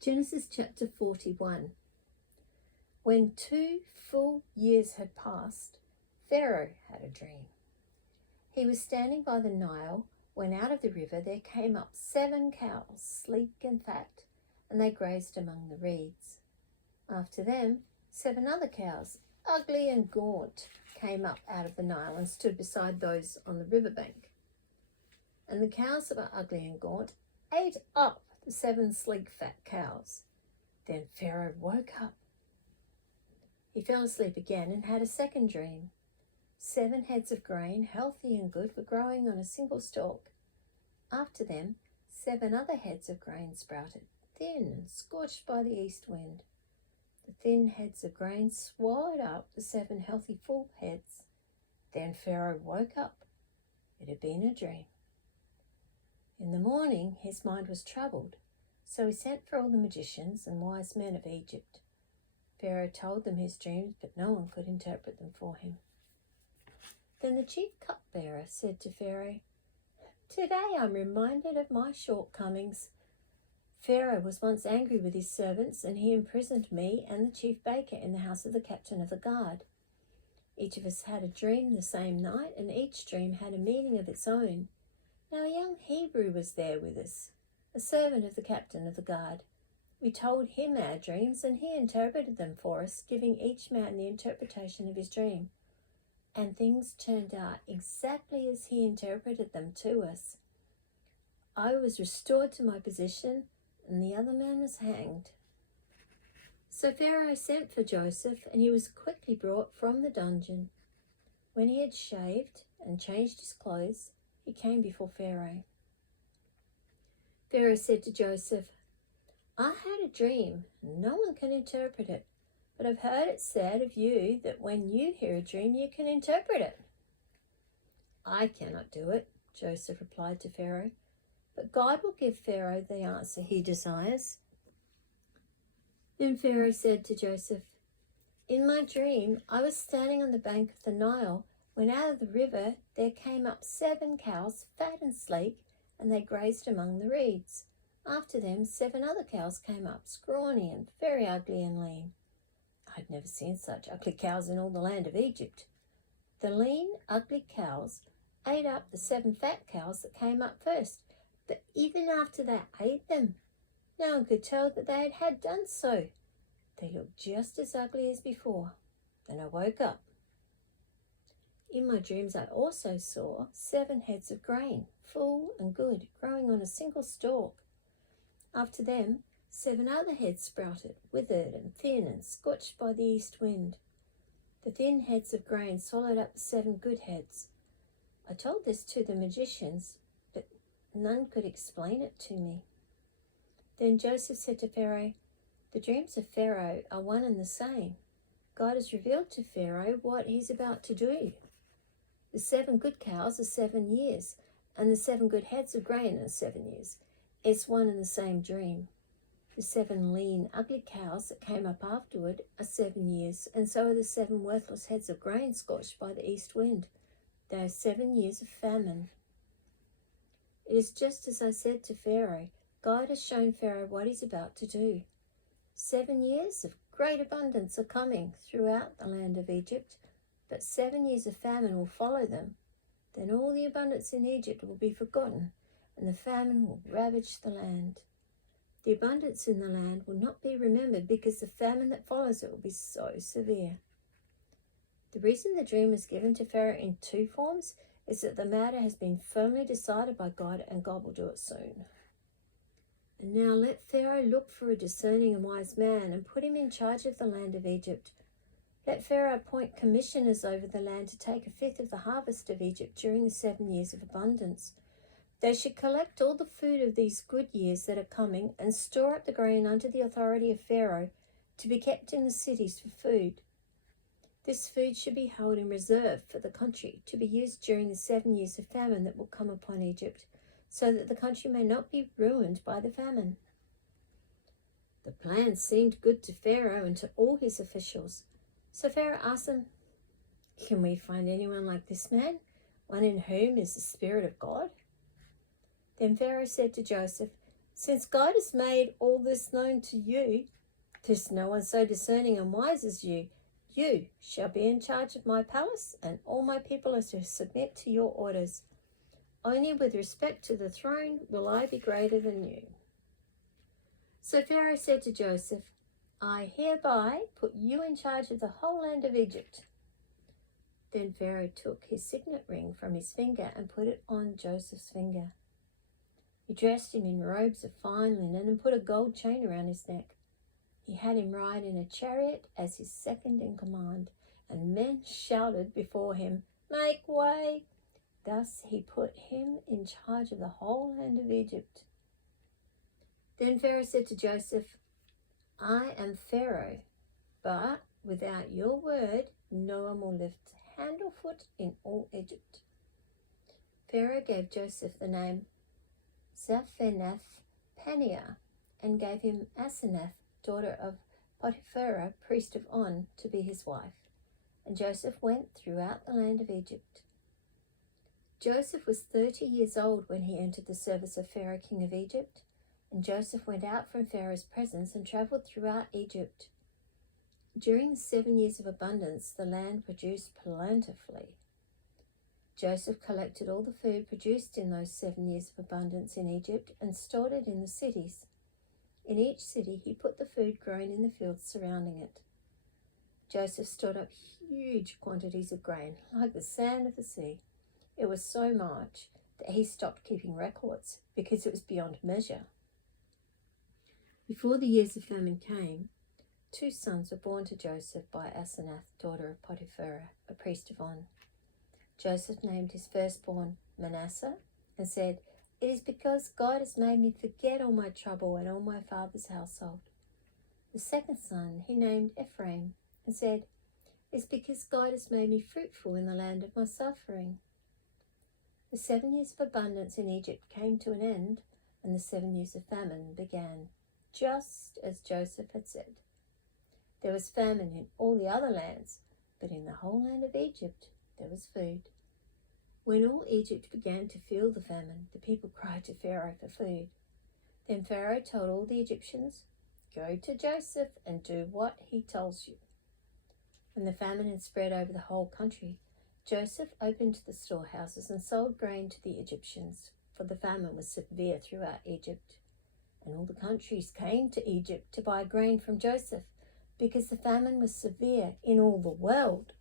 Genesis chapter 41. When 2 full years had passed, Pharaoh had a dream. He was standing by the Nile when out of the river there came up 7 cows, sleek and fat, and they grazed among the reeds. After them, 7 other cows, ugly and gaunt, came up out of the Nile and stood beside those on the riverbank. And the cows that were ugly and gaunt ate up the 7 sleek fat cows. Then Pharaoh woke up. He fell asleep again and had a second dream. 7 heads of grain, healthy and good, were growing on a single stalk. After them, 7 other heads of grain sprouted, thin and scorched by the east wind. The thin heads of grain swallowed up the 7 healthy full heads. Then Pharaoh woke up. It had been a dream. In the morning his mind was troubled, so he sent for all the magicians and wise men of Egypt. Pharaoh told them his dreams, but no one could interpret them for him. Then the chief cupbearer said to Pharaoh, "Today I'm reminded of my shortcomings. Pharaoh was once angry with his servants, and he imprisoned me and the chief baker in the house of the captain of the guard. Each of us had a dream the same night, and each dream had a meaning of its own. Now a young Hebrew was there with us, a servant of the captain of the guard. We told him our dreams, and he interpreted them for us, giving each man the interpretation of his dream. And things turned out exactly as he interpreted them to us. I was restored to my position, and the other man was hanged." So Pharaoh sent for Joseph, and he was quickly brought from the dungeon. When he had shaved and changed his clothes, he came before Pharaoh. Pharaoh said to Joseph, "I had a dream, and no one can interpret it, but I've heard it said of you that when you hear a dream, you can interpret it." "I cannot do it," Joseph replied to Pharaoh, "but God will give Pharaoh the answer he desires." Then Pharaoh said to Joseph, "In my dream, I was standing on the bank of the Nile when out of the river there came up 7 cows, fat and sleek, and they grazed among the reeds. After them, 7 other cows came up, scrawny and very ugly and lean. I had never seen such ugly cows in all the land of Egypt. The lean, ugly cows ate up the 7 fat cows that came up first, but even after they ate them, no one could tell that they had done so. They looked just as ugly as before. Then I woke up. In my dreams I also saw 7 heads of grain, full and good, growing on a single stalk. After them, 7 other heads sprouted, withered and thin and scorched by the east wind. The thin heads of grain swallowed up the 7 good heads. I told this to the magicians, but none could explain it to me." Then Joseph said to Pharaoh, "The dreams of Pharaoh are one and the same. God has revealed to Pharaoh what he's about to do. The 7 good cows are 7 years, and the 7 good heads of grain are 7 years. It's one and the same dream. The 7 lean, ugly cows that came up afterward are 7 years, and so are the 7 worthless heads of grain scorched by the east wind. They are 7 years of famine. It is just as I said to Pharaoh. God has shown Pharaoh what he's about to do. 7 years of great abundance are coming throughout the land of Egypt, but 7 years of famine will follow them. Then all the abundance in Egypt will be forgotten, and the famine will ravage the land. The abundance in the land will not be remembered because the famine that follows it will be so severe." The reason the dream is given to Pharaoh in 2 forms is that the matter has been firmly decided by God, and God will do it soon. "And now let Pharaoh look for a discerning and wise man and put him in charge of the land of Egypt. Let Pharaoh appoint commissioners over the land to take 1/5 of the harvest of Egypt during the 7 years of abundance. They should collect all the food of these good years that are coming and store up the grain under the authority of Pharaoh to be kept in the cities for food. This food should be held in reserve for the country to be used during the 7 years of famine that will come upon Egypt, so that the country may not be ruined by the famine." The plan seemed good to Pharaoh and to all his officials. So Pharaoh asked them, "Can we find anyone like this man, one in whom is the Spirit of God?" Then Pharaoh said to Joseph, Since God has made all this known to you, there's no one so discerning and wise as you. You shall be in charge of my palace, and all my people are to submit to your orders. Only with respect to the throne will I be greater than you." So Pharaoh said to Joseph, "I hereby put you in charge of the whole land of Egypt." Then Pharaoh took his signet ring from his finger and put it on Joseph's finger. He dressed him in robes of fine linen and put a gold chain around his neck. He had him ride in a chariot as his second in command, and men shouted before him, "Make way!" Thus he put him in charge of the whole land of Egypt. Then Pharaoh said to Joseph, "I am Pharaoh, but without your word, no one will lift hand or foot in all Egypt." Pharaoh gave Joseph the name Zaphenath-Paneah and gave him Asenath, daughter of Potipherah, priest of On, to be his wife. And Joseph went throughout the land of Egypt. Joseph was 30 years old when he entered the service of Pharaoh, king of Egypt. And Joseph went out from Pharaoh's presence and travelled throughout Egypt. During the 7 years of abundance, the land produced plentifully. Joseph collected all the food produced in those 7 years of abundance in Egypt and stored it in the cities. In each city, he put the food grown in the fields surrounding it. Joseph stored up huge quantities of grain, like the sand of the sea. It was so much that he stopped keeping records because it was beyond measure. Before the years of famine came, 2 sons were born to Joseph by Asenath, daughter of Potipherah, a priest of On. Joseph named his firstborn Manasseh and said, "It is because God has made me forget all my trouble and all my father's household." The second son he named Ephraim and said, "It's because God has made me fruitful in the land of my suffering." The 7 years of abundance in Egypt came to an end, and the 7 years of famine began, just as Joseph had said. There was famine in all the other lands, but in the whole land of Egypt there was food. When all Egypt began to feel the famine, the people cried to Pharaoh for food. Then Pharaoh told all the Egyptians, "Go to Joseph and do what he tells you." When the famine had spread over the whole country, Joseph opened the storehouses and sold grain to the Egyptians, for the famine was severe throughout Egypt. And all the countries came to Egypt to buy grain from Joseph, because the famine was severe in all the world.